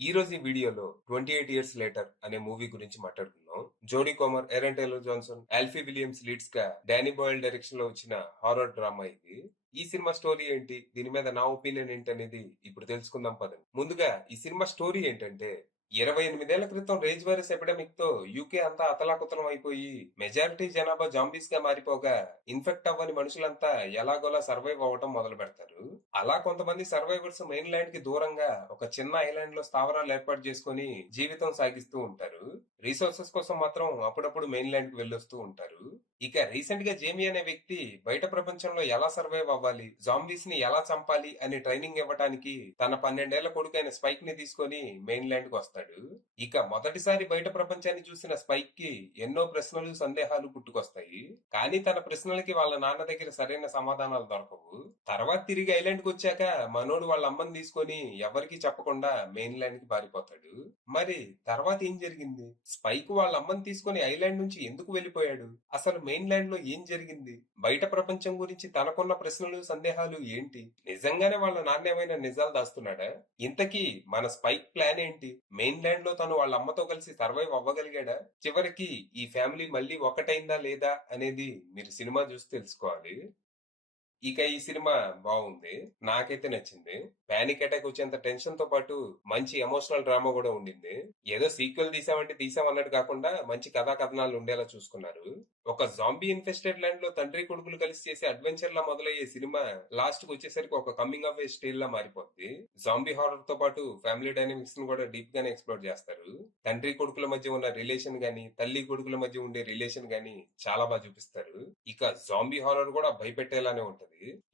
ఈ రోజు ఈ వీడియోలో 28 ఇయర్స్ లేటర్ అనే మూవీ గురించి మాట్లాడుకుందాం. Jodie Comer, Aaron Taylor Johnson, Alfie Williams leads గా డానీ బాయిల్ డైరెక్షన్ లో వచ్చిన హారర్ డ్రామా ఇది. ఈ సినిమా స్టోరీ ఏంటి, దీని మీద నా ఒపీనియన్ ఏంటి అనేది ఇప్పుడు తెలుసుకుందాం పదండి. ముందుగా ఈ సినిమా స్టోరీ ఏంటంటే, 28 ఏళ్ల క్రితం రేజ్ వైరస్ ఎపిడమిక్ తో యూకే అంతా అతలాకుతలం అయిపోయి మెజారిటీ జనాభా జాంబీస్ గా మారిపోగా ఇన్ఫెక్ట్ అవ్వని మనుషులంతా ఎలాగోలా సర్వైవ్ అవ్వటం మొదలు పెడతారు. అలా కొంతమంది సర్వైవర్స్ మెయిన్ ల్యాండ్ కి దూరంగా ఒక చిన్న ఐలాండ్ లో స్థావరాలు ఏర్పాటు చేసుకుని జీవితం సాగిస్తూ ఉంటారు. రిసోర్సెస్ కోసం మాత్రం అప్పుడప్పుడు మెయిన్ ల్యాండ్ కి వెళ్ళొస్తూ ఉంటారు. ఇక రీసెంట్ గా జేమీ అనే వ్యక్తి బయట ప్రపంచంలో ఎలా సర్వైవ్ అవ్వాలి, జాంబీస్ ని ఎలా చంపాలి అని ట్రైనింగ్ ఇవ్వడానికి తన 12 ఏళ్ల కొడుకైన స్పైక్ ని తీసుకొని మెయిన్ ల్యాండ్ కి వస్తాడు. ఇక మొదటిసారి బయట ప్రపంచాన్ని చూసిన స్పైక్ కి ఎన్నో ప్రశ్నలు, సందేహాలు పుట్టుకొస్తాయి. కానీ తన ప్రశ్నలకి వాళ్ళ నాన్న దగ్గర సరైన సమాధానాలు దొరకవు. తర్వాత తిరిగి ఐలాండ్ కి వచ్చాక మనోడు వాళ్ళ అమ్మని తీసుకొని ఎవరికీ చెప్పకుండా మెయిన్ ల్యాండ్ కి పారిపోతాడు. మరి తర్వాత ఏం జరిగింది? స్పైక్ వాళ్ళ అమ్మని తీసుకొని ఐలాండ్ నుంచి ఎందుకు వెళ్ళిపోయాడు? అసలు మెయిన్ ల్యాండ్ లో ఏం జరిగింది? బయట ప్రపంచం గురించి తనకున్న ప్రశ్నలు, సందేహాలు ఏంటి? నిజంగానే వాళ్ళ నాన్న ఏమైనా నిజాలు దాస్తున్నాడా? ఇంతకీ మన స్పైక్ ప్లాన్ ఏంటి? మెయిన్ ల్యాండ్ లో తను వాళ్ళ అమ్మతో కలిసి సర్వైవ్ అవ్వగలిగాడా? చివరికి ఈ ఫ్యామిలీ మళ్ళీ ఒకటైందా లేదా అనేది మీరు సినిమా చూసి తెలుసుకోవాలి. ఇక ఈ సినిమా బాగుంది, నాకైతే నచ్చింది. పానిక్ అటాక్ వచ్చేంత టెన్షన్ తో పాటు మంచి ఎమోషనల్ డ్రామా కూడా ఉండింది. ఏదో సీక్వెల్ తీసామంటే తీసాం అన్నట్టు కాకుండా మంచి కథా కథనాలు ఉండేలా చూసుకున్నారు. ఒక జాంబీ ఇన్ఫెస్టెడ్ ల్యాండ్ లో తండ్రి కొడుకులు కలిసి చేసే అడ్వెంచర్ లా మొదలయ్యే సినిమా లాస్ట్ కు వచ్చేసరికి ఒక కమింగ్ ఆఫ్ ఏజ్ స్టైల్ లా మారిపోద్ది. జాంబీ హారర్ తో పాటు ఫ్యామిలీ డైనమిక్స్ ను కూడా డీప్ గానే ఎక్స్ప్లోర్ చేస్తారు. తండ్రి కొడుకుల మధ్య ఉన్న రిలేషన్ గాని, తల్లి కొడుకుల మధ్య ఉండే రిలేషన్ గాని చాలా బాగా చూపిస్తారు. ఇక జాంబీ హారర్ కూడా భయపెట్టేలానే ఉంటది.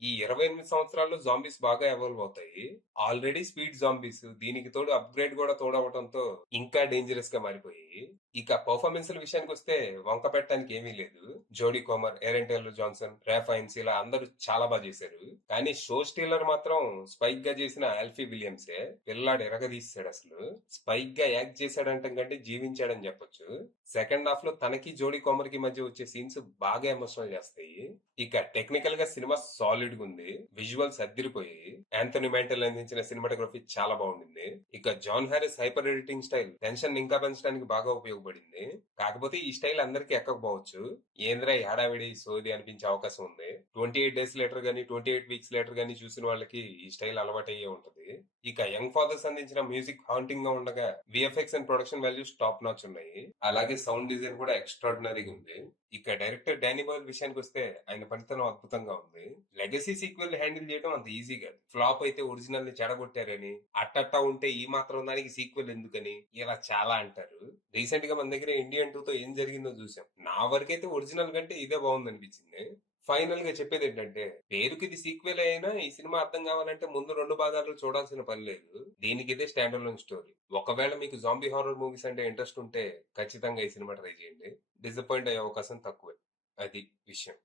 ఈ 28 సంవత్సరాల్లో జాంబీస్ బాగా ఎవాల్వ్ అవుతాయి. ఆల్రెడీ స్పీడ్ జాంబీస్, దీనికి తోడు అప్గ్రేడ్ కూడా తోడవడంతో ఇంకా డేంజరస్ గా మారిపోయాయి. ఇక పర్ఫార్మెన్స్ విషయానికి వస్తే వంక పెట్టడానికి ఏమీ లేదు. జోడీ కోమర్, ఎరన్ టైలర్ జాన్సన్, ర్యాఫైన్స్ ఇలా అందరూ చాలా బాగా చేశారు. కానీ షో స్టీలర్ మాత్రం స్పైక్ గా చేసిన ఆల్ఫీ విలియమ్సే. పిల్లాడు ఎరగదీసాడు. అసలు స్పైక్ గా యాక్ట్ చేశాడంటే కంటే జీవించాడని చెప్పొచ్చు. సెకండ్ హాఫ్ లో తనకి జోడీ కోమర్ కి మధ్య వచ్చే సీన్స్ బాగా ఎమోషనల్ చేస్తాయి. ఇక టెక్నికల్ గా సినిమా సాలిడ్ గా ఉంది. విజువల్స్ అద్దిరిపోయాయి. ఆంథోనీ మెంటల్ అందించిన సినిమాటోగ్రఫీ చాలా బాగుండింది. ఇక John Harris hyper editing style tension ఇంకా పెంచడానికి బాగా ఉపయోగపడింది. కాకపోతే ఈ స్టైల్ అందరికీ ఎక్కకపోవచ్చు. ఏంద్రా ఈ హడావిడి సోది అనిపించే అవకాశం ఉంది. 28 డేస్ లేటర్ గానీ 28 వీక్స్ లేటర్ గానీ చూసిన వాళ్ళకి ఈ స్టైల్ అలవాటయ్యే ఉంటది. ఇక యంగ్ ఫాదర్స్ అందించిన మ్యూజిక్ హాంటింగ్ గా ఉండగా VFX and production values top notch ఉన్నాయి. అలాగే సౌండ్ డిజైన్ కూడా ఎక్స్ట్రాడినరీగా ఉంది. ఇక డైరెక్టర్ డానీ బాయిల్ విషయానికి వస్తే ఆయన పనితనం అద్భుతంగా ఉంది. లెగసీ సీక్వెల్ హ్యాండిల్ చేయడం అంత ఈజీ కాదు. ఫ్లాప్ అయితే ఒరిజినల్ ని చెడగొట్టారని, అట్టట్టా ఉంటే ఈ మాత్రం దానికి సీక్వెల్ ఎందుకని ఇలా చాలా అంటారు. రీసెంట్ గా మన దగ్గర ఇండియన్ 2 తో ఏం జరిగిందో చూసాం. నా వరకైతే ఒరిజినల్ కంటే ఇదే బాగుంది అనిపించింది. ఫైనల్ గా చెప్పేది ఏంటంటే, పేరుకి ఇది సీక్వెల్ అయినా ఈ సినిమా అర్థం కావాలంటే ముందు 2 భాగాలు చూడాల్సిన పని లేదు. దీనికి ఇదే స్టాండ్ అలోన్ స్టోరీ. ఒకవేళ మీకు జాంబీ హారర్ మూవీస్ అంటే ఇంట్రెస్ట్ ఉంటే ఖచ్చితంగా ఈ సినిమా ట్రై చేయండి. డిసప్పాయింట్ అయ్యే అవకాశం తక్కువే. అది విషయం.